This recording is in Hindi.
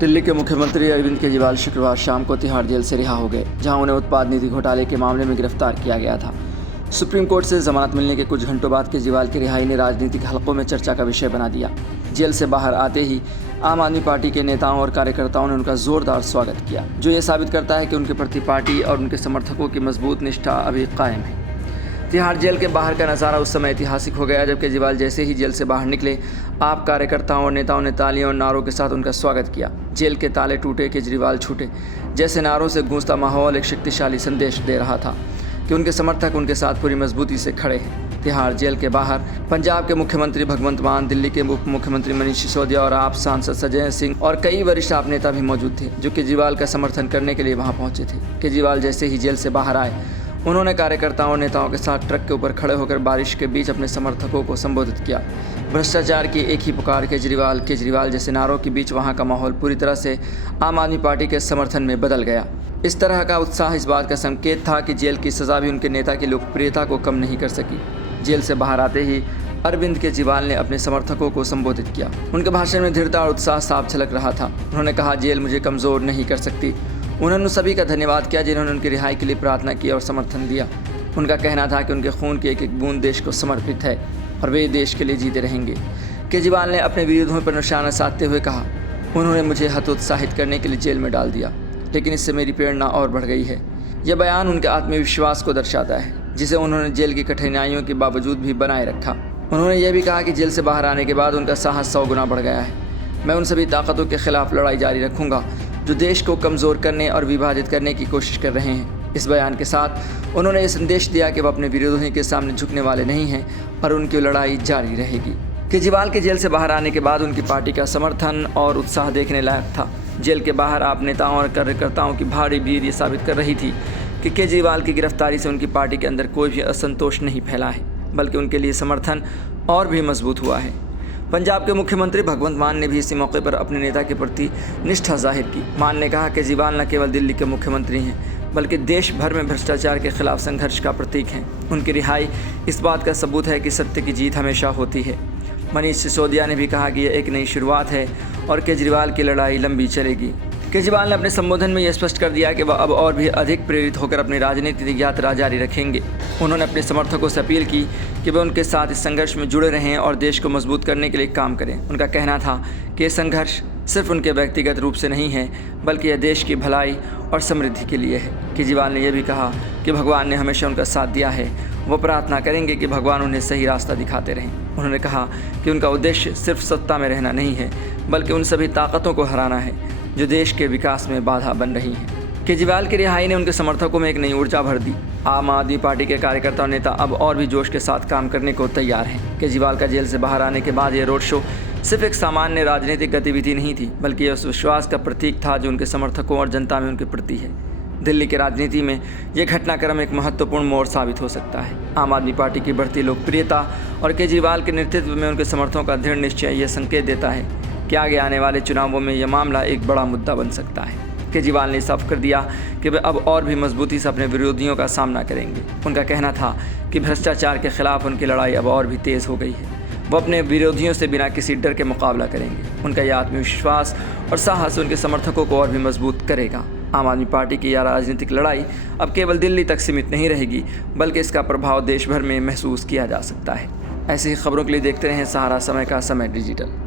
दिल्ली के मुख्यमंत्री अरविंद केजरीवाल शुक्रवार शाम को तिहाड़ जेल से रिहा हो गए, जहां उन्हें उत्पाद निधि घोटाले के मामले में गिरफ्तार किया गया था। सुप्रीम कोर्ट से जमानत मिलने के कुछ घंटों बाद केजरीवाल की रिहाई ने राजनीतिक हलकों में चर्चा का विषय बना दिया। जेल से बाहर आते ही आम आदमी पार्टी के नेताओं और कार्यकर्ताओं ने उनका जोरदार स्वागत किया, जो ये साबित करता है कि उनके प्रति पार्टी और उनके समर्थकों की मजबूत निष्ठा अभी कायम है। तिहाड़ जेल के बाहर का नज़ारा उस समय ऐतिहासिक हो गया जब केजरीवाल जैसे ही जेल से बाहर निकले, आप कार्यकर्ताओं और नेताओं ने तालियों और नारों के साथ उनका स्वागत किया। जेल के ताले टूटे, केजरीवाल छूटे जैसे नारों से गूंजता माहौल एक शक्तिशाली संदेश दे रहा था कि उनके समर्थक उनके साथ पूरी मजबूती से खड़े हैं। तिहाड़ जेल के बाहर पंजाब के मुख्यमंत्री भगवंत मान, दिल्ली के उप मुख्यमंत्री मनीष सिसोदिया और आप सांसद संजय सिंह और कई वरिष्ठ आप नेता भी मौजूद थे, जो केजरीवाल का समर्थन करने के लिए वहां पहुंचे थे। केजरीवाल जैसे ही जेल से बाहर आए, उन्होंने कार्यकर्ताओं और नेताओं के साथ ट्रक के ऊपर खड़े होकर बारिश के बीच अपने समर्थकों को संबोधित किया। भ्रष्टाचार की एक ही पुकार, केजरीवाल केजरीवाल जैसे नारों के बीच वहां का माहौल पूरी तरह से आम आदमी पार्टी के समर्थन में बदल गया। इस तरह का उत्साह इस बात का संकेत था कि जेल की सज़ा भी उनके नेता की लोकप्रियता को कम नहीं कर सकी। जेल से बाहर आते ही अरविंद केजरीवाल ने अपने समर्थकों को संबोधित किया। उनके भाषण में दृढ़ता और उत्साह साफ झलक रहा था। उन्होंने कहा, जेल मुझे कमज़ोर नहीं कर सकती। उन्होंने सभी का धन्यवाद किया जिन्होंने उनकी रिहाई के लिए प्रार्थना की और समर्थन दिया। उनका कहना था कि उनके खून की एक एक बूंद देश को समर्पित है और वे देश के लिए जीते रहेंगे। केजरीवाल ने अपने विरोधियों पर निशाना साधते हुए कहा, उन्होंने मुझे हतोत्साहित करने के लिए जेल में डाल दिया, लेकिन इससे मेरी प्रेरणा और बढ़ गई है। यह बयान उनके आत्मविश्वास को दर्शाता है, जिसे उन्होंने जेल की कठिनाइयों के बावजूद भी बनाए रखा। उन्होंने यह भी कहा कि जेल से बाहर आने के बाद उनका साहस 100 गुना बढ़ गया है। मैं उन सभी ताकतों के खिलाफ लड़ाई जारी रखूंगा जो देश को कमज़ोर करने और विभाजित करने की कोशिश कर रहे हैं। इस बयान के साथ उन्होंने ये संदेश दिया कि वह अपने विरोधियों के सामने झुकने वाले नहीं हैं और उनकी लड़ाई जारी रहेगी। केजरीवाल के जेल से बाहर आने के बाद उनकी पार्टी का समर्थन और उत्साह देखने लायक था। जेल के बाहर आप नेताओं और कार्यकर्ताओं की भारी भीड़ ये साबित कर रही थी कि केजरीवाल की गिरफ्तारी से उनकी पार्टी के अंदर कोई भी असंतोष नहीं फैला है, बल्कि उनके लिए समर्थन और भी मजबूत हुआ है। पंजाब के मुख्यमंत्री भगवंत मान ने भी इसी मौके पर अपने नेता के प्रति निष्ठा जाहिर की। मान ने कहा, केजरीवाल न केवल दिल्ली के मुख्यमंत्री हैं, बल्कि देश भर में भ्रष्टाचार के खिलाफ संघर्ष का प्रतीक हैं। उनकी रिहाई इस बात का सबूत है कि सत्य की जीत हमेशा होती है। मनीष सिसोदिया ने भी कहा कि यह एक नई शुरुआत है और केजरीवाल की लड़ाई लंबी चलेगी। केजरीवाल ने अपने संबोधन में यह स्पष्ट कर दिया कि वह अब और भी अधिक प्रेरित होकर अपनी राजनीतिक यात्रा जारी रखेंगे। उन्होंने अपने समर्थकों से अपील की कि वे उनके साथ इस संघर्ष में जुड़े रहें और देश को मजबूत करने के लिए काम करें। उनका कहना था कि यह संघर्ष सिर्फ उनके व्यक्तिगत रूप से नहीं है, बल्कि यह देश की भलाई और समृद्धि के लिए है। केजरीवाल ने यह भी कहा कि भगवान ने हमेशा उनका साथ दिया है। वो प्रार्थना करेंगे कि भगवान उन्हें सही रास्ता दिखाते रहें। उन्होंने कहा कि उनका उद्देश्य सिर्फ सत्ता में रहना नहीं है, बल्कि उन सभी ताकतों को हराना है जो देश के विकास में बाधा बन रही हैं। केजरीवाल की रिहाई ने उनके समर्थकों में एक नई ऊर्जा भर दी। आम आदमी पार्टी के कार्यकर्ता और नेता अब और भी जोश के साथ काम करने को तैयार हैं। केजरीवाल का जेल से बाहर आने के बाद यह रोड शो सिर्फ एक सामान्य राजनीतिक गतिविधि नहीं थी, बल्कि यह उस विश्वास का प्रतीक था जो उनके समर्थकों और जनता में उनके प्रति है। दिल्ली की राजनीति में यह घटनाक्रम एक महत्वपूर्ण मोड़ साबित हो सकता है। आम आदमी पार्टी की बढ़ती लोकप्रियता और केजरीवाल के नेतृत्व में उनके समर्थकों का दृढ़ निश्चय यह संकेत देता है कि आगे आने वाले चुनावों में यह मामला एक बड़ा मुद्दा बन सकता है। केजरीवाल ने साफ कर दिया कि वे अब और भी मजबूती से अपने विरोधियों का सामना करेंगे। उनका कहना था कि भ्रष्टाचार के खिलाफ उनकी लड़ाई अब और भी तेज़ हो गई है। वो अपने विरोधियों से बिना किसी डर के मुकाबला करेंगे। उनका यह आत्मविश्वास और साहस उनके समर्थकों को और भी मजबूत करेगा। आम आदमी पार्टी की यह राजनीतिक लड़ाई अब केवल दिल्ली तक सीमित नहीं रहेगी, बल्कि इसका प्रभाव देश भर में महसूस किया जा सकता है। ऐसी ही खबरों के लिए देखते रहें सहारा समय का समय डिजिटल।